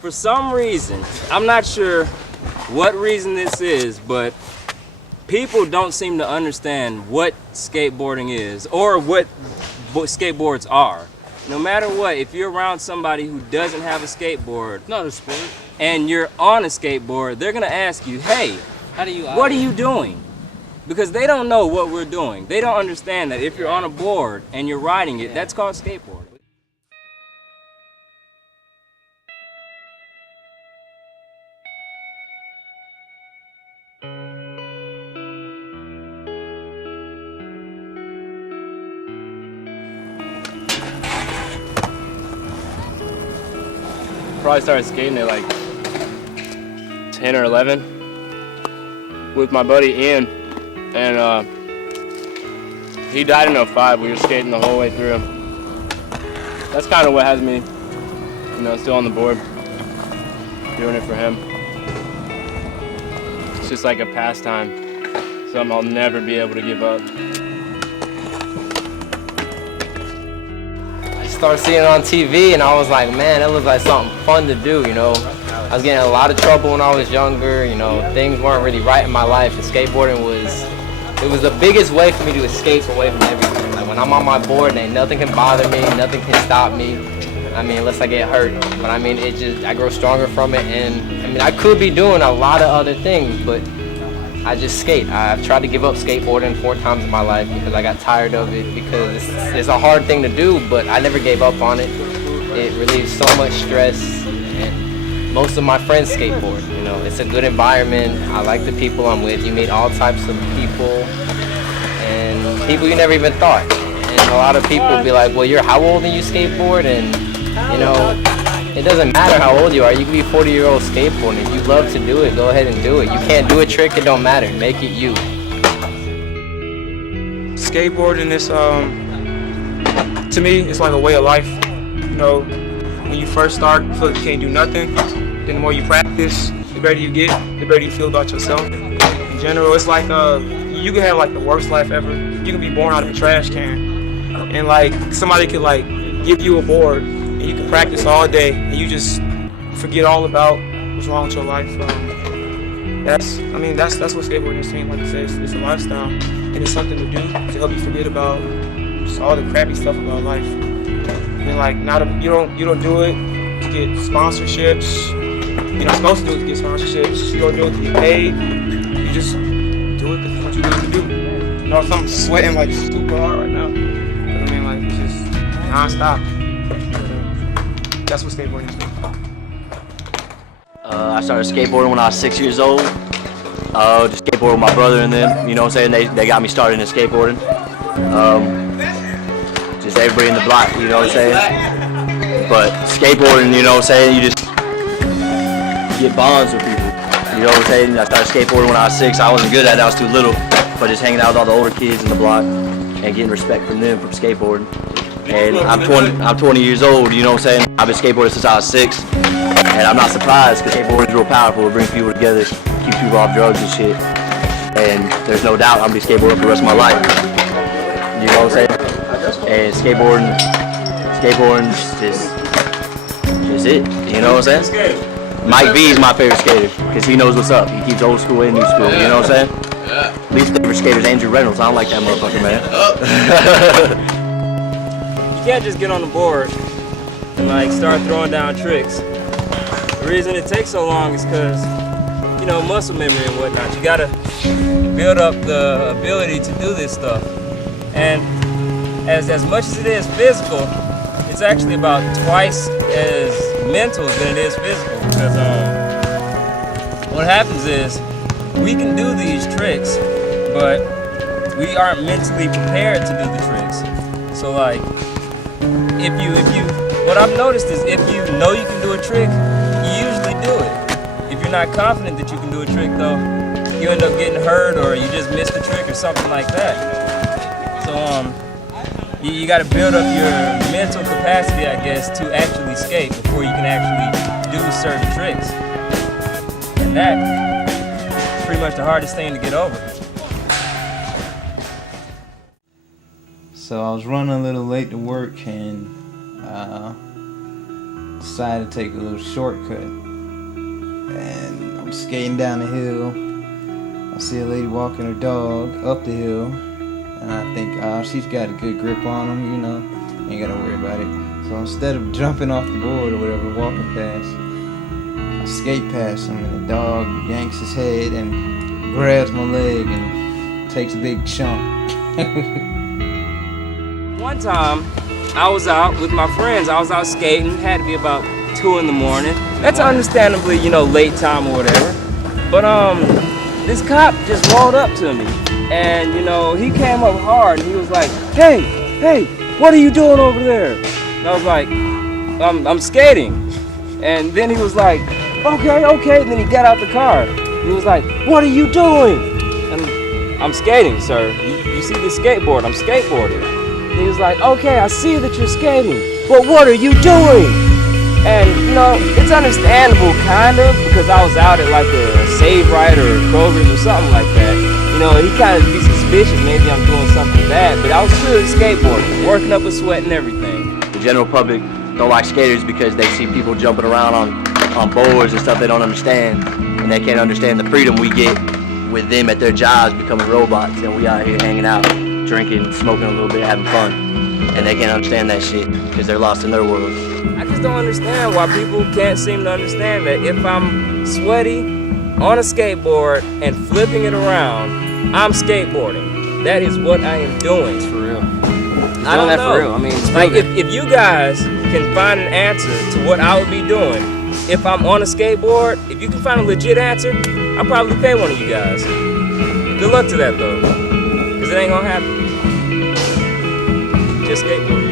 For some reason, I'm not sure what reason this is, but people don't seem to understand what skateboarding is or what skateboards are. No matter what, if you're around somebody who doesn't have a skateboard, not a sport, and you're on a skateboard, they're gonna ask you, hey, what are you doing? Because they don't know what we're doing. They don't understand that if you're on a board and you're riding it, that's called skateboarding. Probably started skating at like 10 or 11 with my buddy Ian, and he died in '05. We were skating the whole way through. That's kind of what has me, still on the board, doing it for him. It's just like a pastime, something I'll never be able to give up. Started seeing it on TV, and I was like, man, that looks like something fun to do, I was getting in a lot of trouble when I was younger, things weren't really right in my life, and skateboarding was the biggest way for me to escape away from everything. Like when I'm on my board, nothing can bother me, nothing can stop me, unless I get hurt. But I grow stronger from it, and I could be doing a lot of other things, but I just skate. I've tried to give up skateboarding 4 times in my life because I got tired of it, because it's a hard thing to do, but I never gave up on it. It relieves so much stress, and most of my friends skateboard. It's a good environment. I like the people I'm with. You meet all types of people, and people you never even thought. And a lot of people be like, well, how old and you skateboard? And, it doesn't matter how old you are. You can be a 40-year-old skateboarding. If you love to do it, go ahead and do it. You can't do a trick, it don't matter. Make it you. Skateboarding is, to me, it's like a way of life. When you first start, you feel like you can't do nothing. Then the more you practice, the better you get, the better you feel about yourself. In general, it's like you can have like the worst life ever. You can be born out of a trash can, and like somebody could like give you a board, and you can practice all day, and you just forget all about what's wrong with your life. That's what skateboarding is saying. Like it says, it's a lifestyle, and it's something to do to help you forget about just all the crappy stuff about life. And like you don't do it to get sponsorships. You're not supposed to do it to get sponsorships. You don't do it to get paid. You just do it because it's what you need to do. I'm sweating like super hard right now. But it's just non-stop. That's what skateboarding is. I started skateboarding when I was 6 years old. Just skateboarded with my brother and them, they got me started in skateboarding. Just everybody in the block, But skateboarding, you just get bonds with people, I started skateboarding when I was 6. I wasn't good at it, I was too little. But just hanging out with all the older kids in the block and getting respect from them from skateboarding. And I'm 20 years old, I've been skateboarding since I was 6. And I'm not surprised, because skateboarding is real powerful. It brings people together, keeps people off drugs and shit. And there's no doubt I'm gonna be skateboarding for the rest of my life. And skateboarding is it, Mike V is my favorite skater, because he knows what's up. He keeps old school and new school, Yeah. Least favorite skater is Andrew Reynolds. I don't like that motherfucker, man. You can't just get on the board and start throwing down tricks. The reason it takes so long is because, muscle memory and whatnot. You gotta build up the ability to do this stuff. And as much as it is physical, it's actually about twice as mental than it is physical. Because what happens is, we can do these tricks, but we aren't mentally prepared to do the tricks. So what I've noticed is if you know you can do a trick, you usually do it. If you're not confident that you can do a trick though, you end up getting hurt or you just miss the trick or something like that. So you gotta build up your mental capacity, I guess, to actually skate before you can actually do certain tricks. And that's pretty much the hardest thing to get over. So I was running a little late to work, and decided to take a little shortcut. And I'm skating down the hill. I see a lady walking her dog up the hill. And I think, she's got a good grip on him, you know. Ain't gotta worry about it. So instead of jumping off the board or whatever, walking past, I skate past him and the dog yanks his head and grabs my leg and takes a big chunk. One time, I was out with my friends. I was out skating. Had to be about 2 in the morning. That's understandably, you know, late time or whatever. But this cop just rolled up to me, and you know, he came up hard and he was like, "Hey, what are you doing over there?" And I was like, "I'm skating." And then he was like, "Okay." And then he got out the car. He was like, "What are you doing?" And "I'm skating, sir. You see this skateboard? I'm skateboarding." And he was like, "Okay, I see that you're skating, but what are you doing?" And you know, it's understandable kind of, because I was out at like a Save Right or Kroger's or something like that. You know, he kind of be suspicious maybe I'm doing something bad, but I was clearly skateboarding, working up a sweat and everything. The general public don't like skaters because they see people jumping around on boards and stuff they don't understand, and they can't understand the freedom we get with them at their jobs becoming robots, and we out here hanging out, drinking, smoking a little bit, having fun, and they can't understand that shit because they're lost in their world. I just don't understand why people can't seem to understand that if I'm sweaty on a skateboard and flipping it around, I'm skateboarding. That is what I am doing. It's for real. I don't know. For real. I mean, it's like proven. if you guys can find an answer to what I would be doing if I'm on a skateboard, if you can find a legit answer, I'll probably pay one of you guys. Good luck to that though, because it ain't gonna happen. Just skateboard.